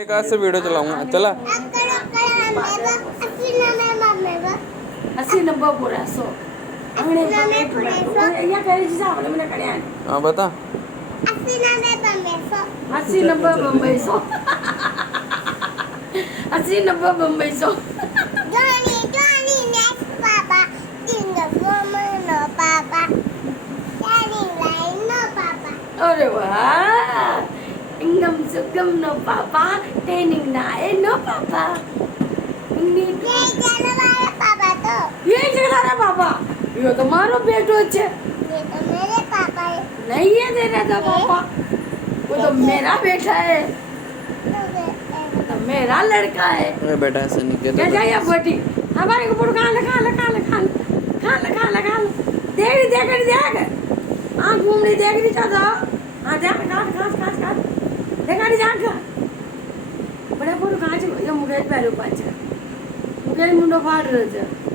एक हाथ से वीडियो चलाऊंगा चला अस्सी नब्बे पूरा 100 અહીંયા કરી છે આપણે મને કર્યા हाँ बता 80 90 बम्बई 100 80 90 बम्बई 100 अरे वाह इंगम सुगम नो पापा ट्रेनिंग ना है नो पापा ये जगह पापा ये तो मारो बेटो છે नहीं है तेरा तो पापा वो तो मेरा बेटा है तो मेरा लड़का है अरे बेटा ऐसे नहीं क्या कहते जाइए बेटी हमारे को पुड़ खा ले देख देख आँख घूमनी देख रही चाहता हाँ देख खास देखा नहीं जाकर बड़े पुड़ खा ये मुकेश पहले पाच मुकेश मुंडो फाड़ रहे थे